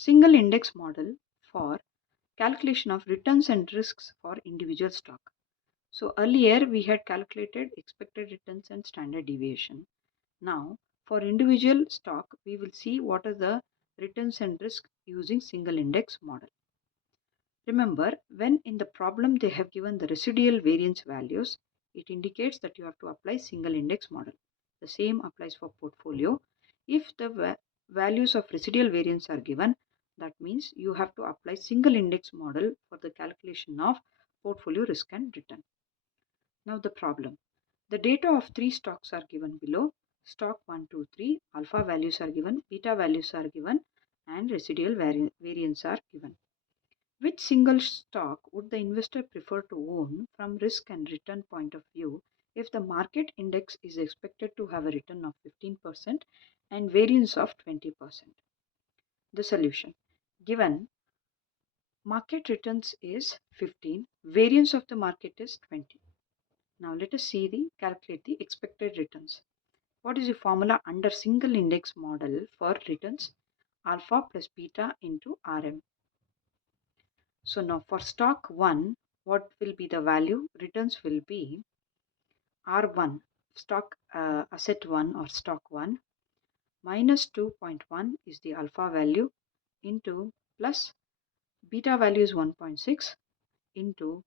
Single index model for calculation of returns and risks for individual stock. So earlier we had calculated expected returns and standard deviation. Now for individual stock we will see what are the returns and risks using single index model. Remember, when in the problem they have given the residual variance values, it indicates that you have to apply single index model. The same applies for portfolio. If the values of residual variance are given, that means you have to apply single index model for the calculation of portfolio risk and return. Now the problem. The data of 3 stocks are given below. Stock 1, 2, 3. Alpha values are given, beta values are given, and residual variance are given. Which single stock would the investor prefer to own from risk and return point of view if the market index is expected to have a return of 15% and variance of 20%? The solution. Given market returns is 15, variance of the market is 20. Now let us calculate the expected returns. What is the formula under single index model for returns? Alpha plus beta into RM. So now for stock 1, what will be the value? Returns will be R1, stock asset 1 or stock 1, minus 2.1 is the alpha value into plus beta value is 1.6 into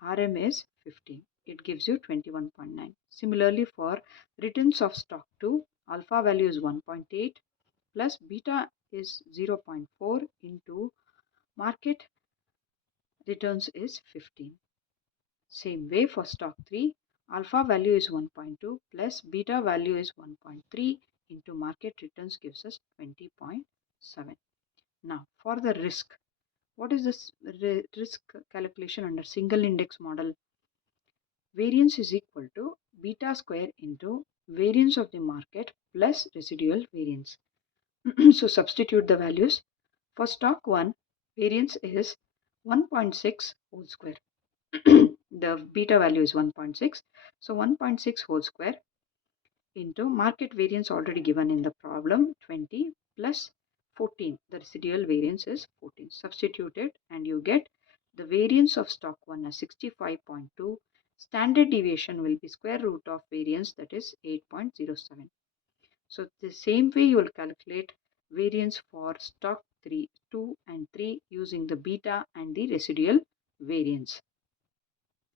RM is 15. It gives you 21.9. Similarly for returns of stock 2, alpha value is 1.8 plus beta is 0.4 into market returns is 15. Same way for stock 3, alpha value is 1.2 plus beta value is 1.3 into market returns gives us 20.7. Now for the risk, what is this risk calculation under single index model? Variance is equal to beta square into variance of the market plus residual variance. So substitute the values. For stock 1, variance is 1.6 whole square. The beta value is 1.6. So 1.6 whole square into market variance already given in the problem 20 plus 14. The residual variance is 14. Substitute it and you get the variance of stock 1 as 65.2. Standard deviation will be square root of variance, that is 8.07. So the same way you will calculate variance for stock 3, 2 and 3 using the beta and the residual variance.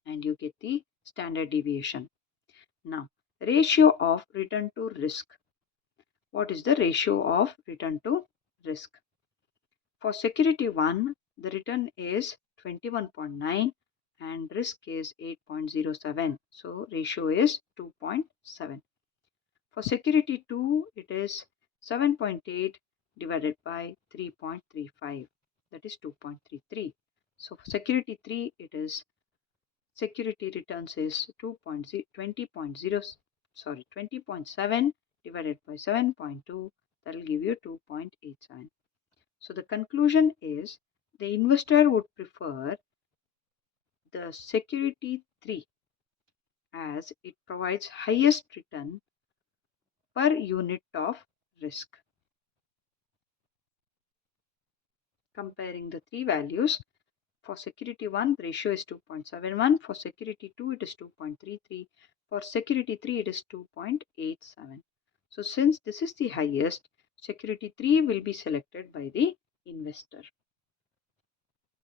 And you get the standard deviation. Now, ratio of return to risk. What is the ratio of return to risk? For security 1, the return is 21.9 and risk is 8.07. So, ratio is 2.7. For security 2, it is 7.8 divided by 3.35. That is 2.33. So, for security 3, it is security returns is 20.7 divided by 7.2, that will give you 2.87. So the conclusion is the investor would prefer the security 3 as it provides highest return per unit of risk. Comparing the three values, for security 1, the ratio is 2.71. For security 2, it is 2.33. For security 3, it is 2.87. So since this is the highest, security 3 will be selected by the investor.